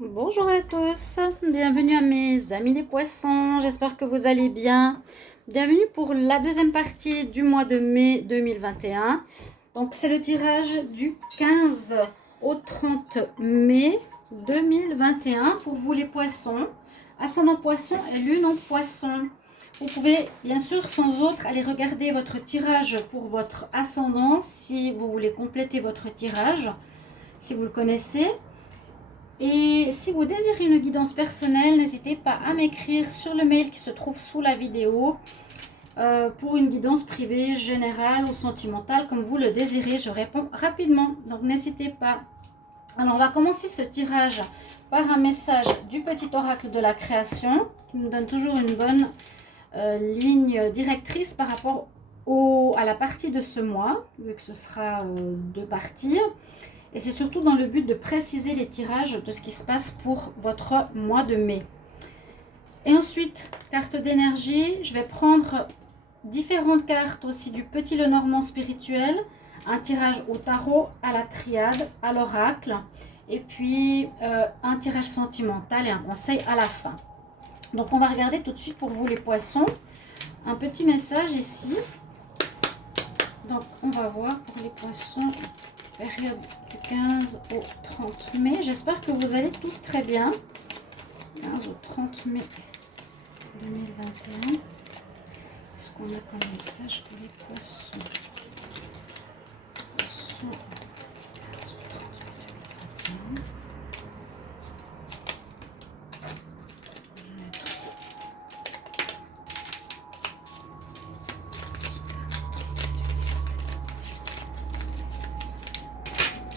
Bonjour à tous, bienvenue à mes amis les poissons, j'espère que vous allez bien. Bienvenue pour la deuxième partie du mois de mai 2021. Donc c'est le tirage du 15 au 30 mai 2021 pour vous les poissons, ascendant poisson et lune en poisson. Vous pouvez bien sûr sans autre aller regarder votre tirage pour votre ascendant si vous voulez compléter votre tirage, si vous le connaissez. Et si vous désirez une guidance personnelle, n'hésitez pas à m'écrire sur le mail qui se trouve sous la vidéo pour une guidance privée, générale ou sentimentale, comme vous le désirez. Je réponds rapidement, donc n'hésitez pas. Alors, on va commencer ce tirage par un message du petit oracle de la création qui nous donne toujours une bonne ligne directrice par rapport à la partie de ce mois, vu que ce sera deux parties. Et c'est surtout dans le but de préciser les tirages de ce qui se passe pour votre mois de mai. Et ensuite, carte d'énergie, je vais prendre différentes cartes aussi du Petit Lenormand spirituel, un tirage au tarot, à la triade, à l'oracle, et puis un tirage sentimental et un conseil à la fin. Donc on va regarder tout de suite pour vous les poissons, un petit message ici. Donc on va voir pour les poissons, période du 15 au 30 mai. J'espère que vous allez tous très bien. 15 au 30 mai 2021. Qu'est-ce qu'on a comme message pour les poissons? Poissons, 15 au 30 mai 2021.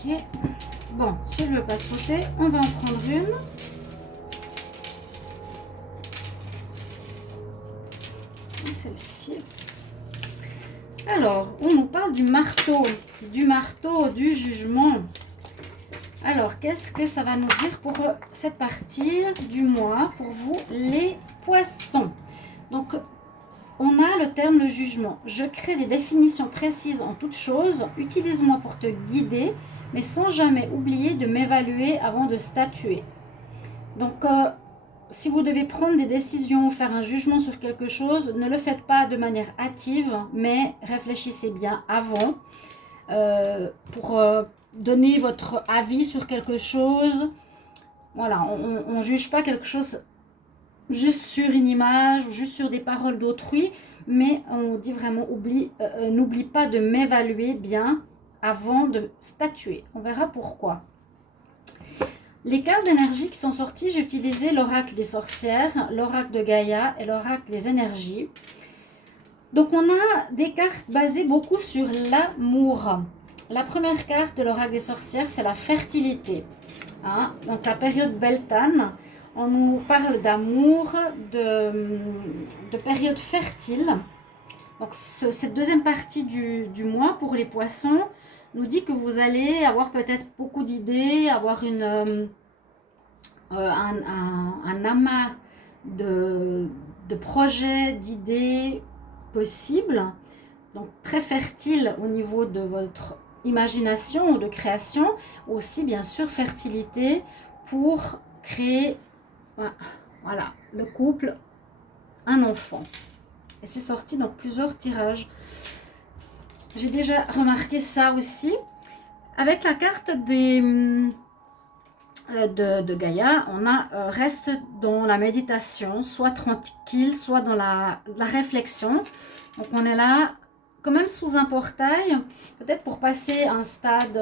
Ok. Bon, s'il ne veut pas sauter, on va en prendre une. Celle-ci. Alors, on nous parle du marteau, du jugement. Alors, qu'est-ce que ça va nous dire pour cette partie du mois, pour vous, les poissons? Donc, on a le terme le jugement. Je crée des définitions précises en toutes choses. Utilise-moi pour te guider, mais sans jamais oublier de m'évaluer avant de statuer. Donc, si vous devez prendre des décisions ou faire un jugement sur quelque chose, ne le faites pas de manière hâtive, mais réfléchissez bien avant pour donner votre avis sur quelque chose. Voilà, on ne juge pas quelque chose juste sur une image ou juste sur des paroles d'autrui, mais on dit vraiment n'oublie pas de m'évaluer bien avant de statuer. On verra pourquoi. Les cartes d'énergie qui sont sorties, j'ai utilisé l'oracle des sorcières, l'oracle de Gaïa et l'oracle des énergies. Donc on a des cartes basées beaucoup sur l'amour. La première carte de l'oracle des sorcières, c'est la fertilité. Hein? Donc la période Beltane, on nous parle d'amour, de période fertile. Donc cette deuxième partie du mois pour les poissons nous dit que vous allez avoir peut-être beaucoup d'idées, avoir un amas de projets, d'idées possibles. Donc très fertile au niveau de votre imagination ou de création. Aussi bien sûr fertilité pour créer voilà, le couple, un enfant. Et c'est sorti dans plusieurs tirages. J'ai déjà remarqué ça aussi. Avec la carte de Gaïa, on a reste dans la méditation, soit tranquille, soit dans la réflexion. Donc on est là quand même sous un portail, peut-être pour passer à un stade,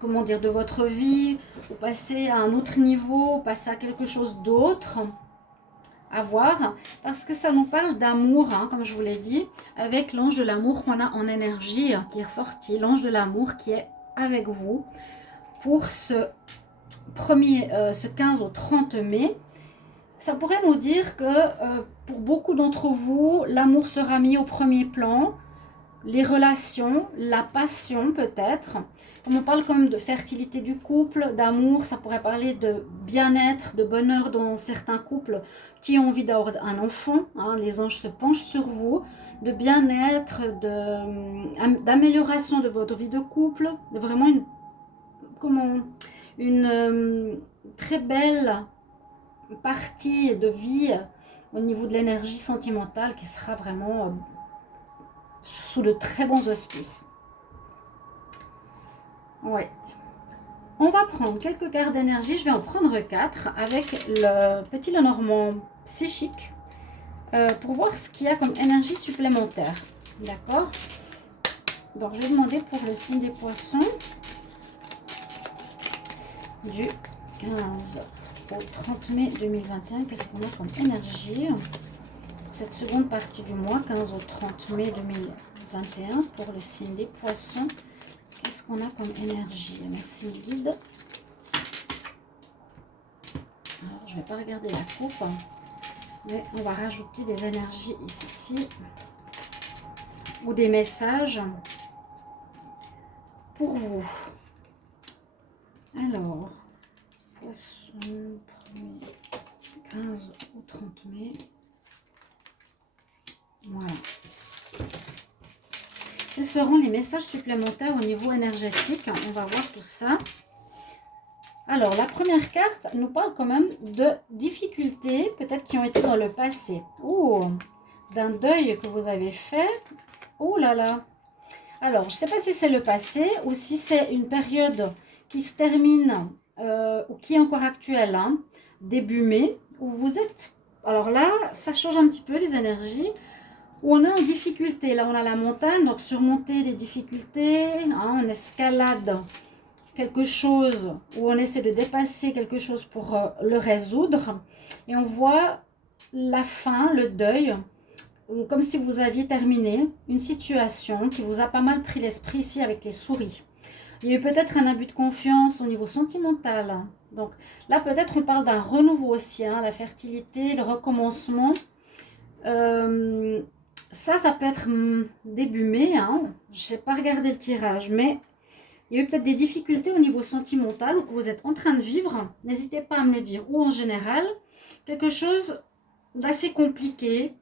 comment dire, de votre vie, ou passer à un autre niveau, passer à quelque chose d'autre. À voir, parce que ça nous parle d'amour, hein, comme je vous l'ai dit, avec l'ange de l'amour qu'on a en énergie, qui est ressorti, l'ange de l'amour qui est avec vous pour ce 15 au 30 mai. Ça pourrait nous dire que pour beaucoup d'entre vous, l'amour sera mis au premier plan, les relations, la passion peut-être. Comme on parle quand même de fertilité du couple, d'amour, ça pourrait parler de bien-être, de bonheur dans certains couples qui ont envie d'avoir un enfant. Hein, les anges se penchent sur vous, de bien-être, d'amélioration de votre vie de couple, de vraiment une très belle partie de vie au niveau de l'énergie sentimentale qui sera vraiment sous de très bons auspices. Ouais. On va prendre quelques cartes d'énergie. Je vais en prendre 4 avec le petit Lenormand psychique pour voir ce qu'il y a comme énergie supplémentaire. D'accord? Donc, je vais demander pour le signe des poissons du 15 au 30 mai 2021. Qu'est-ce qu'on a comme énergie? Cette seconde partie du mois, 15 au 30 mai 2021, pour le signe des poissons. Qu'est-ce qu'on a comme énergie? Merci guide. Alors, je ne vais pas regarder la coupe, mais on va rajouter des énergies ici ou des messages pour vous. Alors, poisson, 15 au 30 mai. Voilà. Quels seront les messages supplémentaires au niveau énergétique? On va voir tout ça. Alors, la première carte nous parle quand même de difficultés, peut-être qui ont été dans le passé. Oh, d'un deuil que vous avez fait. Oh là là. Alors, je ne sais pas si c'est le passé ou si c'est une période qui se termine ou qui est encore actuelle, hein, début mai, où vous êtes... Alors là, ça change un petit peu les énergies. Où on est en difficulté. Là, on a la montagne, donc surmonter les difficultés. Hein, on escalade quelque chose, où on essaie de dépasser quelque chose pour le résoudre. Et on voit la fin, le deuil, comme si vous aviez terminé une situation qui vous a pas mal pris l'esprit ici avec les souris. Il y a eu peut-être un abus de confiance au niveau sentimental. Donc là, peut-être on parle d'un renouveau aussi, hein, la fertilité, le recommencement. Ça peut être début mai, hein. Je n'ai pas regardé le tirage, mais il y a eu peut-être des difficultés au niveau sentimental ou que vous êtes en train de vivre. N'hésitez pas à me le dire. Ou en général, quelque chose d'assez compliqué,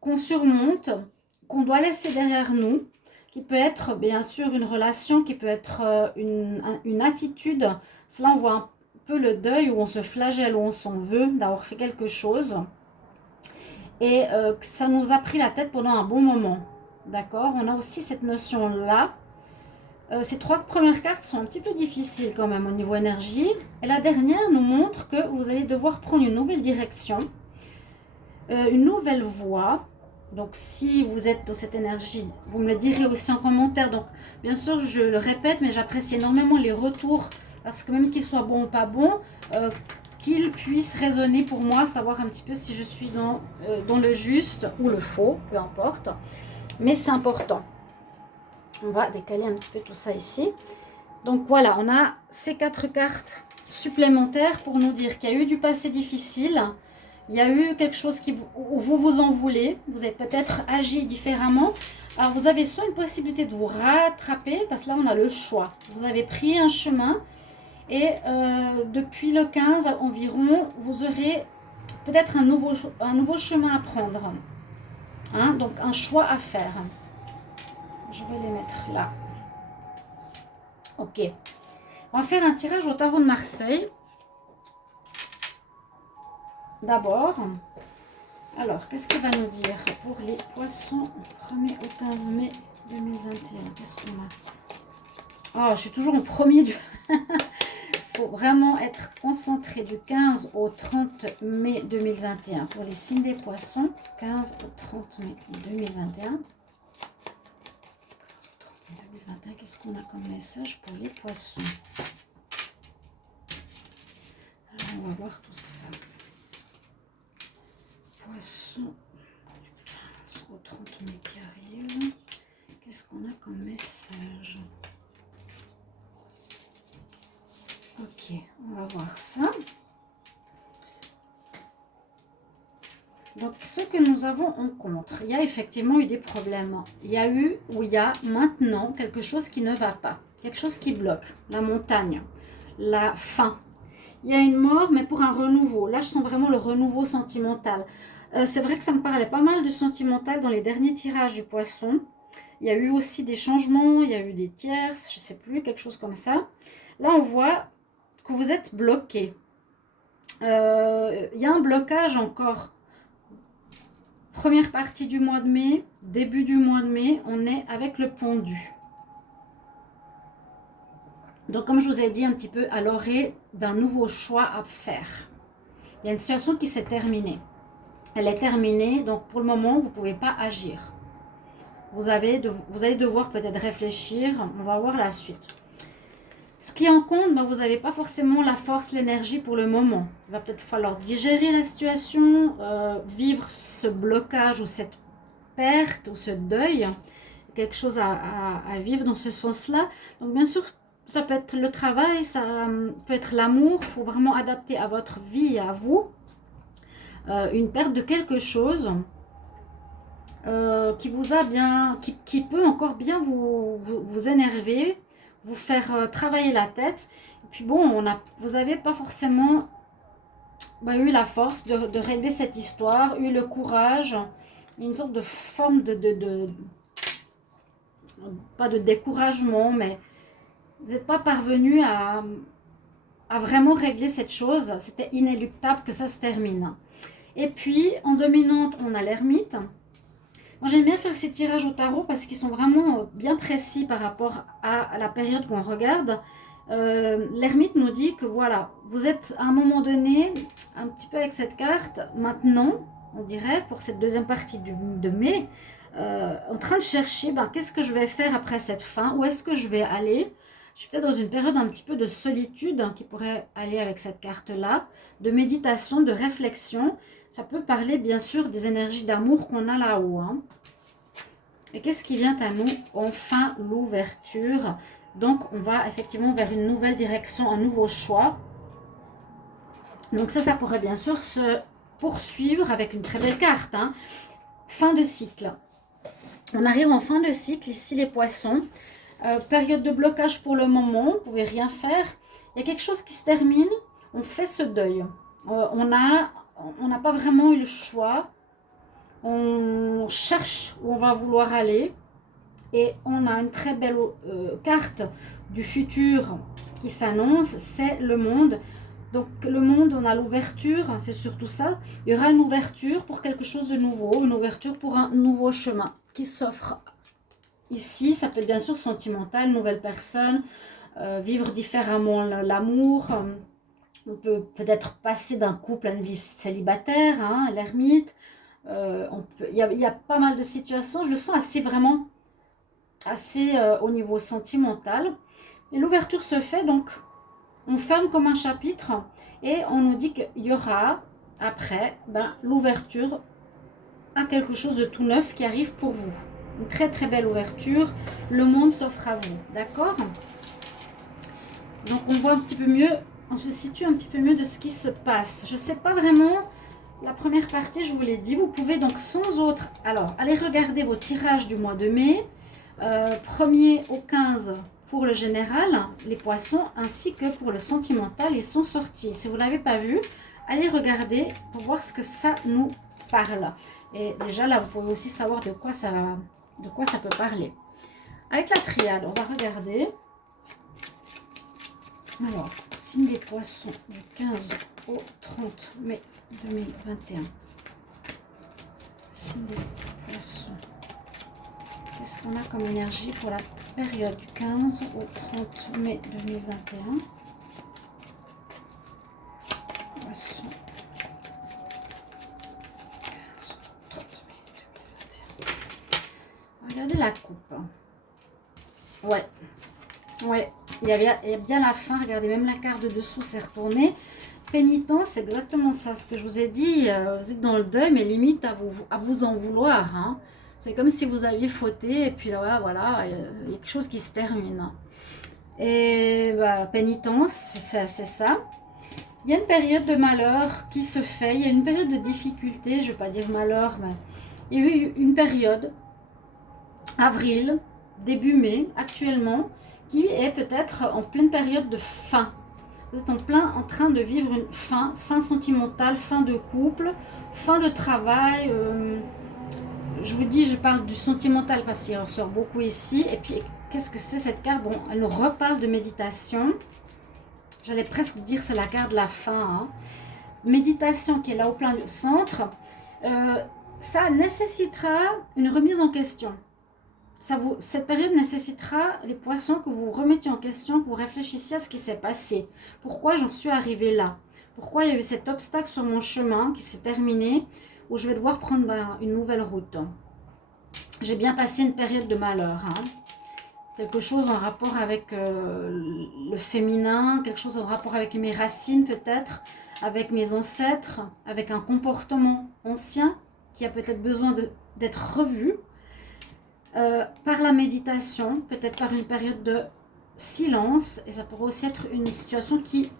qu'on surmonte, qu'on doit laisser derrière nous, qui peut être bien sûr une relation, qui peut être une attitude. Cela, on voit un peu le deuil où on se flagelle, où on s'en veut d'avoir fait quelque chose. Et ça nous a pris la tête pendant un bon moment. D'accord? On a aussi cette notion-là. Ces 3 premières cartes sont un petit peu difficiles quand même au niveau énergie. Et la dernière nous montre que vous allez devoir prendre une nouvelle direction, une nouvelle voie. Donc si vous êtes dans cette énergie, vous me le direz aussi en commentaire. Donc bien sûr, je le répète, mais j'apprécie énormément les retours. Parce que même qu'ils soient bons ou pas bons, qu'ils puissent résonner pour moi, savoir un petit peu si je suis dans le juste ou le faux, peu importe. Mais c'est important. On va décaler un petit peu tout ça ici. Donc voilà, on a ces 4 cartes supplémentaires pour nous dire qu'il y a eu du passé difficile. Il y a eu quelque chose où vous vous en voulez. Vous avez peut-être agi différemment. Alors vous avez soit une possibilité de vous rattraper, parce que là on a le choix. Vous avez pris un chemin et depuis le 15 environ, vous aurez peut-être un nouveau chemin à prendre. Hein, donc un choix à faire. Je vais les mettre là. Ok. On va faire un tirage au tarot de Marseille. D'abord. Alors, qu'est-ce qu'il va nous dire pour les poissons 1er au 15 mai 2021? Qu'est-ce qu'on a? Oh, je suis toujours au premier du... Il faut vraiment être concentré du 15 au 30 mai 2021 pour les signes des poissons. 15 au 30 mai 2021. Qu'est-ce qu'on a comme message pour les poissons? Alors, on va voir tout ça. Poissons du 15 au 30 mai qui arrive. Qu'est-ce qu'on a comme message? Ok, on va voir ça. Donc, ce que nous avons en contre, il y a effectivement eu des problèmes. Il y a eu, ou il y a maintenant, quelque chose qui ne va pas. Quelque chose qui bloque. La montagne, la faim. Il y a une mort, mais pour un renouveau. Là, je sens vraiment le renouveau sentimental. C'est vrai que ça me parlait pas mal du sentimental dans les derniers tirages du poisson. Il y a eu aussi des changements, il y a eu des tierces, je ne sais plus, quelque chose comme ça. Là, on voit que que vous êtes bloqué. Il y a un blocage encore. Première partie du mois de mai, début du mois de mai, on est avec le pendu. Donc, comme je vous ai dit un petit peu, à l'orée d'un nouveau choix à faire. Il y a une situation qui s'est terminée. Elle est terminée, donc pour le moment, vous ne pouvez pas agir. Vous allez devoir peut-être réfléchir. On va voir la suite. Ce qui en compte, ben, vous n'avez pas forcément la force, l'énergie pour le moment. Il va peut-être falloir digérer la situation, vivre ce blocage ou cette perte ou ce deuil. Quelque chose à vivre dans ce sens-là. Donc bien sûr, ça peut être le travail, ça peut être l'amour. Il faut vraiment adapter à votre vie et à vous. Une perte de quelque chose qui vous a bien, qui peut encore bien vous énerver, vous faire travailler la tête. Et puis bon, vous n'avez pas forcément eu la force de régler cette histoire, eu le courage, une sorte de forme pas de découragement, mais vous n'êtes pas parvenu à vraiment régler cette chose. C'était inéluctable que ça se termine. Et puis, en dominante, on a l'ermite. Moi, j'aime bien faire ces tirages au tarot parce qu'ils sont vraiment bien précis par rapport à la période qu'on regarde. L'ermite nous dit que voilà, vous êtes à un moment donné, un petit peu avec cette carte, maintenant, on dirait, pour cette deuxième partie de mai, en train de chercher, qu'est-ce que je vais faire après cette fin? Où est-ce que je vais aller? Je suis peut-être dans une période un petit peu de solitude qui pourrait aller avec cette carte-là, de méditation, de réflexion. Ça peut parler bien sûr des énergies d'amour qu'on a là-haut. Et qu'est-ce qui vient à nous? Enfin, l'ouverture. Donc, on va effectivement vers une nouvelle direction, un nouveau choix. Donc ça pourrait bien sûr se poursuivre avec une très belle carte. Fin de cycle. On arrive en fin de cycle, ici les poissons. Période de blocage pour le moment, vous ne pouvez rien faire. Il y a quelque chose qui se termine, on fait ce deuil. On n'a pas vraiment eu le choix. On cherche où on va vouloir aller. Et on a une très belle carte du futur qui s'annonce, c'est le monde. Donc le monde, on a l'ouverture, c'est surtout ça. Il y aura une ouverture pour quelque chose de nouveau, une ouverture pour un nouveau chemin qui s'offre. Ici, ça peut être bien sûr sentimental, nouvelle personne, vivre différemment l'amour. On peut peut-être passer d'un couple à une vie célibataire, l'ermite. Il y a pas mal de situations, je le sens assez au niveau sentimental. Et l'ouverture se fait, donc on ferme comme un chapitre et on nous dit qu'il y aura après l'ouverture à quelque chose de tout neuf qui arrive pour vous. Une très très belle ouverture, le monde s'offre à vous, d'accord? Donc on voit un petit peu mieux, on se situe un petit peu mieux de ce qui se passe. Je ne sais pas vraiment, la première partie je vous l'ai dit, vous pouvez donc sans autre, alors allez regarder vos tirages du mois de mai, 1er au 15 pour le général, les poissons, ainsi que pour le sentimental, ils sont sortis. Si vous ne l'avez pas vu, allez regarder pour voir ce que ça nous parle. Et déjà là, vous pouvez aussi savoir de quoi ça peut parler. Avec la triade, on va regarder. Alors, signe des poissons du 15 au 30 mai 2021. Signe des poissons. Qu'est-ce qu'on a comme énergie pour la période du 15 au 30 mai 2021? Poissons. 15 au 30 mai 2021. Regardez la coupe. Ouais. Il y a bien la fin. Regardez, même la carte de dessous s'est retournée. Pénitence, c'est exactement ça. Ce que je vous ai dit, vous êtes dans le deuil, mais limite à vous en vouloir. C'est comme si vous aviez fauté et puis voilà, il y a quelque chose qui se termine. Et pénitence, c'est ça. Il y a une période de malheur qui se fait. Il y a une période de difficulté, je ne vais pas dire malheur, mais il y a eu une période, avril, début mai, actuellement, qui est peut-être en pleine période de fin. Vous êtes en train de vivre une fin sentimentale, fin de couple, fin de travail. Je vous dis, je parle du sentimental parce qu'il ressort beaucoup ici. Et puis, qu'est-ce que c'est cette carte? Bon, elle nous reparle de méditation. J'allais presque dire c'est la carte de la fin. Hein. Méditation qui est là au plein du centre. Ça nécessitera une remise en question. Cette période nécessitera, les poissons, que vous remettiez en question, que vous réfléchissiez à ce qui s'est passé. Pourquoi j'en suis arrivée là? Pourquoi il y a eu cet obstacle sur mon chemin qui s'est terminé, où je vais devoir prendre une nouvelle route? J'ai bien passé une période de malheur. Hein. Quelque chose en rapport avec le féminin, quelque chose en rapport avec mes racines peut-être, avec mes ancêtres, avec un comportement ancien qui a peut-être besoin d'être revu. Par la méditation, peut-être par une période de silence, et ça pourrait aussi être une situation qui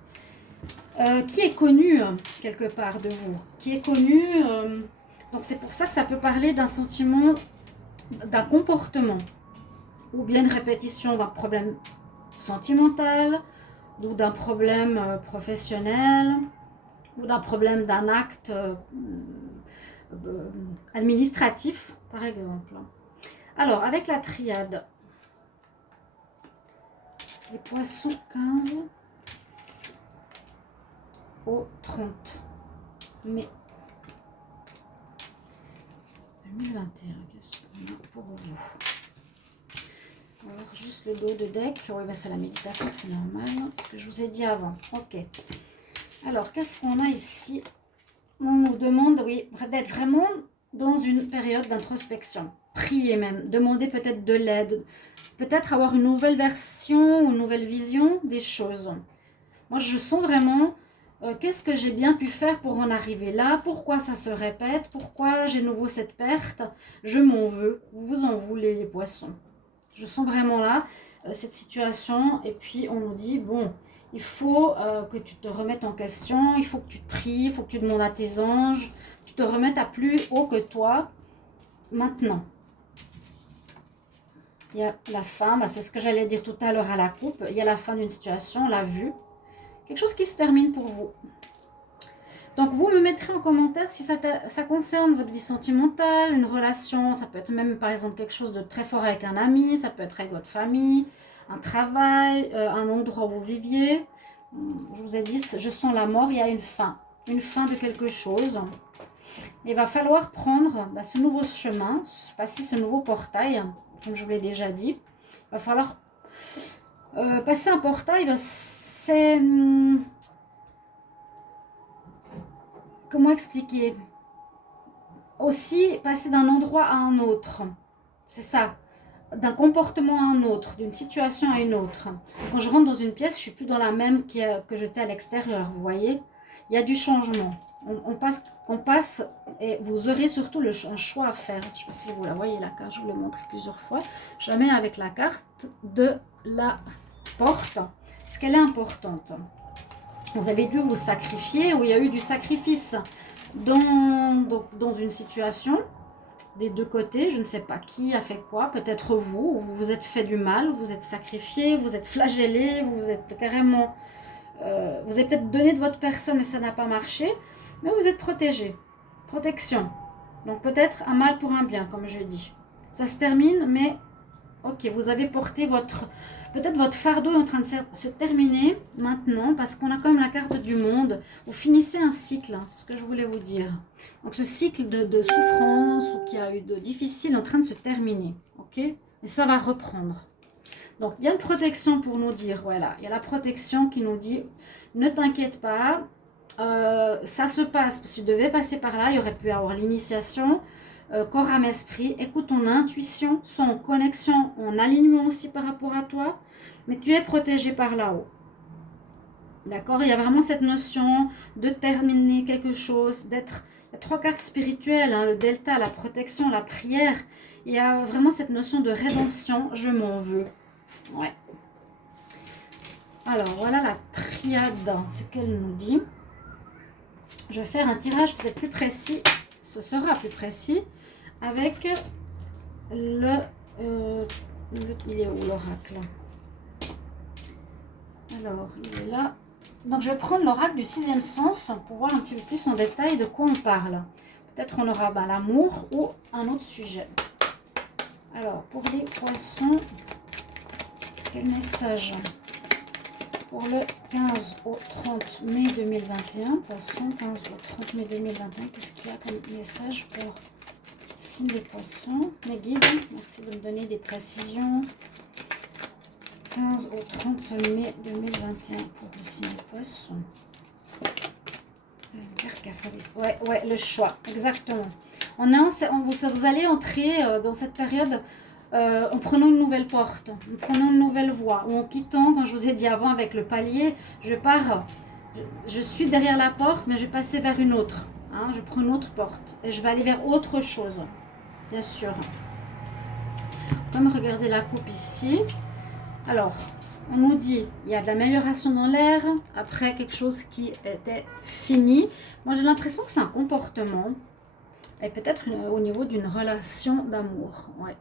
est connue quelque part de vous, qui est connue, donc c'est pour ça que ça peut parler d'un sentiment, d'un comportement, ou bien une répétition d'un problème sentimental, ou d'un problème professionnel, ou d'un problème d'un acte administratif, par exemple. Alors, avec la triade, les poissons 15 au 30 mai 2021, qu'est-ce qu'on a pour vous? Alors, juste le dos de deck. Oui, bah c'est la méditation, c'est normal, ce que je vous ai dit avant. Ok. Alors, qu'est-ce qu'on a ici? On nous demande, oui, d'être vraiment dans une période d'introspection. Prier même, demander peut-être de l'aide, peut-être avoir une nouvelle version, une nouvelle vision des choses. Moi, je sens vraiment, qu'est-ce que j'ai bien pu faire pour en arriver là? Pourquoi ça se répète? Pourquoi j'ai nouveau cette perte? Je m'en veux. Vous en voulez, les poissons. Je sens vraiment là, cette situation. Et puis, on nous dit, bon, il faut que tu te remettes en question. Il faut que tu te pries, il faut que tu demandes à tes anges. Tu te remettes à plus haut que toi, maintenant. Il y a la fin, bah c'est ce que j'allais dire tout à l'heure à la coupe. Il y a la fin d'une situation, la vue. Quelque chose qui se termine pour vous. Donc, vous me mettrez en commentaire si ça concerne votre vie sentimentale, une relation. Ça peut être même, par exemple, quelque chose de très fort avec un ami. Ça peut être avec votre famille, un travail, un endroit où vous viviez. Je vous ai dit, je sens la mort, il y a une fin de quelque chose. Il va falloir prendre ce nouveau chemin, passer ce nouveau portail, comme je vous l'ai déjà dit. Il va falloir passer un portail, c'est... Comment expliquer? Aussi, passer d'un endroit à un autre. C'est ça. D'un comportement à un autre, d'une situation à une autre. Quand je rentre dans une pièce, je ne suis plus dans la même que j'étais à l'extérieur, vous voyez? Il y a du changement. On passe et vous aurez surtout un choix à faire. Je ne sais pas si vous la voyez la carte, je vous l'ai montré plusieurs fois. Je la mets avec la carte de la porte, parce qu'elle est importante. Vous avez dû vous sacrifier, ou il y a eu du sacrifice dans une situation, des deux côtés. Je ne sais pas qui a fait quoi, peut-être vous vous êtes fait du mal, vous êtes sacrifié, vous êtes flagellé, vous êtes carrément... vous avez peut-être donné de votre personne et ça n'a pas marché, mais vous êtes protégé. Protection. Donc peut-être un mal pour un bien, comme je dis. Ça se termine, mais ok, vous avez porté peut-être votre fardeau est en train de se terminer maintenant, parce qu'on a quand même la carte du monde. Vous finissez un cycle, hein, c'est ce que je voulais vous dire. Donc ce cycle de souffrance ou qui a eu de difficile est en train de se terminer, ok? Et ça va reprendre. Donc il y a une protection pour nous dire, voilà, il y a la protection qui nous dit, ne t'inquiète pas, ça se passe, parce que tu devais passer par là, il y aurait pu avoir l'initiation, corps, âme, esprit, écoute ton intuition, sois en connexion, en alignement aussi par rapport à toi, mais tu es protégé par là-haut. D'accord? Il y a vraiment cette notion de terminer quelque chose, d'être... Il y a 3 cartes spirituelles, hein, le delta, la protection, la prière. Il y a vraiment cette notion de rédemption, je m'en veux. Ouais. Alors, voilà la triade, ce qu'elle nous dit. Je vais faire un tirage peut-être plus précis, ce sera plus précis, avec il est où l'oracle? Alors, il est là. Donc, je vais prendre l'oracle du 6e sens pour voir un petit peu plus en détail de quoi on parle. Peut-être on aura l'amour ou un autre sujet. Alors, pour les poissons, quel message Pour le 15 au 30 mai 2021, poisson, 15 au 30 mai 2021, qu'est-ce qu'il y a comme message pour signe des poissons? Mes guides, merci de me donner des précisions. 15 au 30 mai 2021 pour le signe des poissons. Ouais, le choix, exactement. Vous allez entrer dans cette période en prenant une nouvelle porte, en prenant une nouvelle voie, ou en quittant, comme je vous ai dit avant avec le palier, je suis derrière la porte, mais je vais passer vers une autre. Hein, je prends une autre porte et je vais aller vers autre chose, bien sûr. On va me regarder la coupe ici. Alors, on nous dit il y a de l'amélioration dans l'air, après quelque chose qui était fini. Moi, j'ai l'impression que c'est un comportement, et peut-être au niveau d'une relation d'amour. Ouais.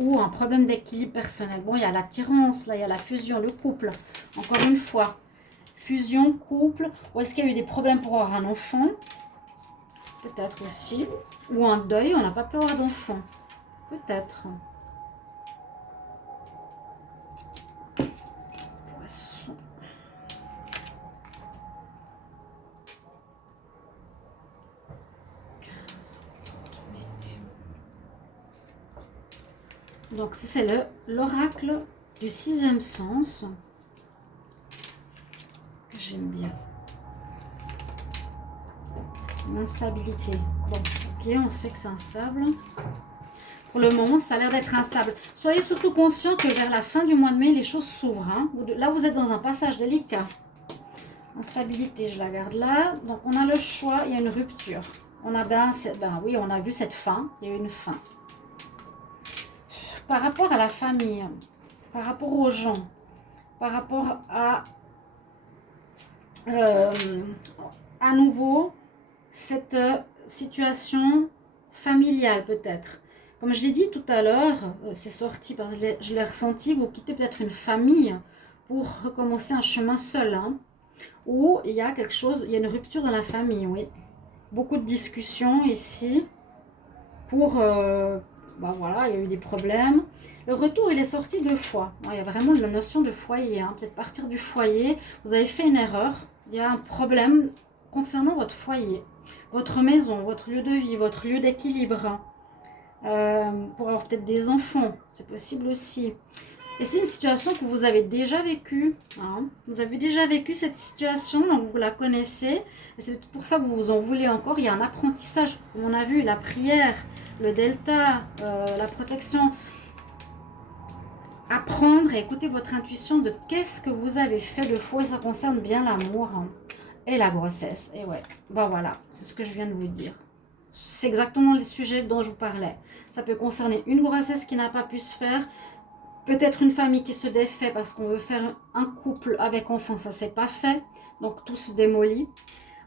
Ou un problème d'équilibre personnel. Bon, il y a l'attirance, là, il y a la fusion, le couple. Encore une fois, fusion, couple. Ou est-ce qu'il y a eu des problèmes pour avoir un enfant? Peut-être aussi. Ou un deuil, on n'a pas pu avoir d'enfant. Peut-être. Poisson. Donc, c'est l'oracle du sixième sens que j'aime bien. L'instabilité. Bon, ok, on sait que c'est instable. Pour le moment, ça a l'air d'être instable. Soyez surtout conscient que vers la fin du mois de mai, les choses s'ouvrent. Hein. Là, vous êtes dans un passage délicat. Instabilité, je la garde là. Donc, on a le choix, il y a une rupture. On a oui, on a vu cette fin. Il y a eu une fin. Par rapport à la famille, par rapport aux gens, par rapport à nouveau, cette situation familiale peut-être. Comme je l'ai dit tout à l'heure, c'est sorti parce que je l'ai ressenti, vous quittez peut-être une famille pour recommencer un chemin seul. Hein, où il y a quelque chose, il y a une rupture dans la famille, oui. Beaucoup de discussions ici pour... voilà, il y a eu des problèmes. Le retour, il est sorti 2 fois. Ouais, il y a vraiment la notion de foyer. Hein. Peut-être partir du foyer, vous avez fait une erreur. Il y a un problème concernant votre foyer, votre maison, votre lieu de vie, votre lieu d'équilibre. Pour avoir peut-être des enfants, c'est possible aussi. Et c'est une situation que vous avez déjà vécue. Hein. Vous avez déjà vécu cette situation, donc vous la connaissez. Et c'est pour ça que vous vous en voulez encore. Il y a un apprentissage, comme on a vu, la prière, le delta, la protection. Apprendre et écouter votre intuition de qu'est-ce que vous avez fait de faux. Et ça concerne bien l'amour hein, et la grossesse. Et ouais, voilà, c'est ce que je viens de vous dire. C'est exactement le sujet dont je vous parlais. Ça peut concerner une grossesse qui n'a pas pu se faire. Peut-être une famille qui se défait parce qu'on veut faire un couple avec enfant, ça s'est pas fait. Donc tout se démolit.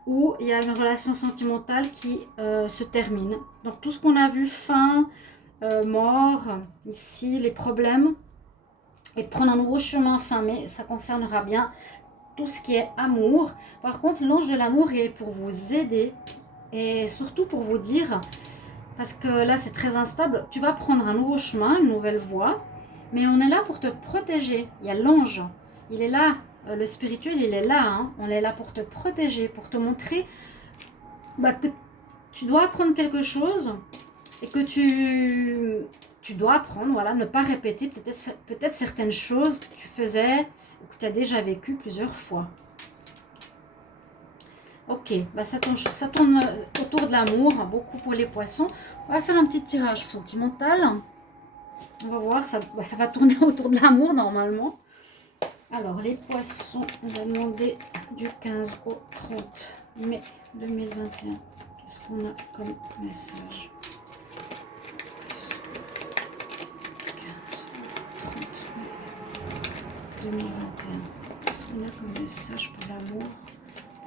Ou il y a une relation sentimentale qui se termine. Donc tout ce qu'on a vu, fin, mort, ici, les problèmes. Et prendre un nouveau chemin fin mai, ça concernera bien tout ce qui est amour. Par contre, l'ange de l'amour, il est pour vous aider. Et surtout pour vous dire, parce que là c'est très instable, tu vas prendre un nouveau chemin, une nouvelle voie. Mais on est là pour te protéger. Il y a l'ange. Il est là. Le spirituel, il est là. Hein. On est là pour te protéger, pour te montrer que tu dois apprendre quelque chose et que tu dois apprendre, voilà, ne pas répéter peut-être certaines choses que tu faisais ou que tu as déjà vécu plusieurs fois. Ok, ça tourne autour de l'amour, beaucoup pour les poissons. On va faire un petit tirage sentimental. On va voir, ça va tourner autour de l'amour normalement. Alors, les poissons, on va demander du 15 au 30 mai 2021. Qu'est-ce qu'on a comme message? 15 au 30 mai 2021. Qu'est-ce qu'on a comme message pour l'amour?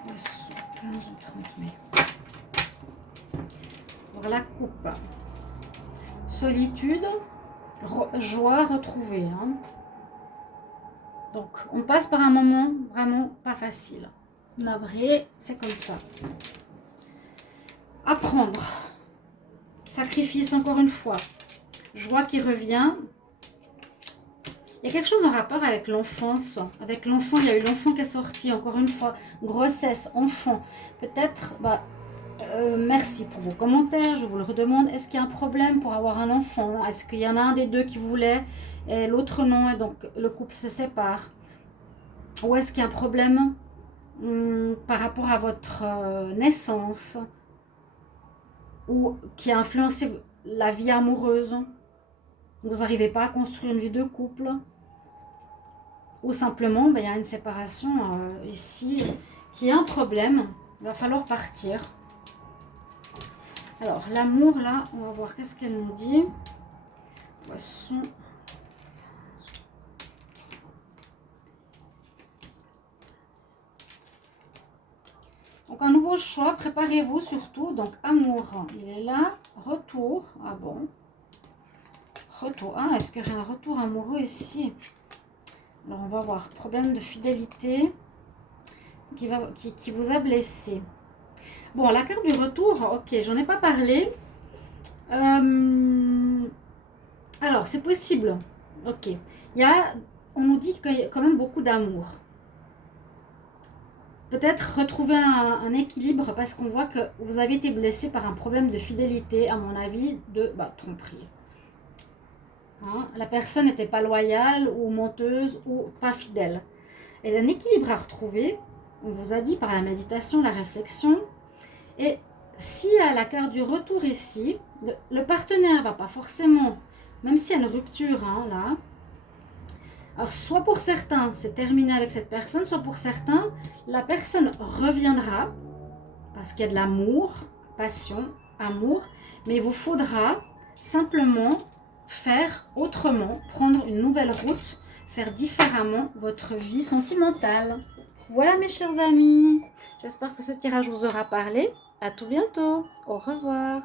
Poisson, 15 au 30 mai. Pour la coupe. Solitude. Joie retrouvée. Hein. Donc, on passe par un moment vraiment pas facile. Navré, c'est comme ça. Apprendre. Sacrifice encore une fois. Joie qui revient. Il y a quelque chose en rapport avec l'enfance. Avec l'enfant, il y a eu l'enfant qui est sorti, encore une fois, grossesse, enfant. Peut-être, merci pour vos commentaires, je vous le redemande. Est-ce qu'il y a un problème pour avoir un enfant? Est-ce qu'il y en a un des deux qui voulait et l'autre non, et donc le couple se sépare? Ou est-ce qu'il y a un problème par rapport à votre naissance, ou qui a influencé la vie amoureuse? Vous n'arrivez pas à construire une vie de couple? Ou simplement, il y a une séparation ici qui est un problème. Il va falloir partir. Alors, l'amour, là, on va voir qu'est-ce qu'elle nous dit. Poisson. Donc, un nouveau choix, préparez-vous surtout. Donc, amour, il est là. Retour, ah bon. Retour, ah, est-ce qu'il y aurait un retour amoureux ici? Alors, on va voir. Problème de fidélité qui vous a blessé. Bon, la carte du retour, ok, j'en ai pas parlé. Alors, c'est possible. Ok. On nous dit qu'il y a quand même beaucoup d'amour. Peut-être retrouver un équilibre parce qu'on voit que vous avez été blessé par un problème de fidélité, à mon avis, de tromperie. Hein? La personne n'était pas loyale ou menteuse ou pas fidèle. Et un équilibre à retrouver, on vous a dit par la méditation, la réflexion. Et si à la carte du retour ici, le partenaire va pas forcément, même s'il y a une rupture là, alors soit pour certains c'est terminé avec cette personne, soit pour certains la personne reviendra parce qu'il y a de l'amour, passion, amour, mais il vous faudra simplement faire autrement, prendre une nouvelle route, faire différemment votre vie sentimentale. Voilà mes chers amis, j'espère que ce tirage vous aura parlé. À tout bientôt, au revoir.